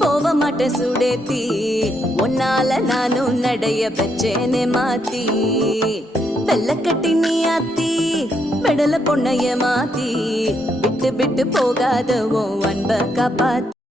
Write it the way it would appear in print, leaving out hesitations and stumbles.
போக மாட்டேன் சுடேத்தி உன்னால நானும் நடைய வச்சேனே மாத்தி வெள்ள கட்டி நீ ஆத்தி பெடல பொண்ணைய மாத்தி விட்டு விட்டு போகாத உன் அன்ப காப்பாத்தி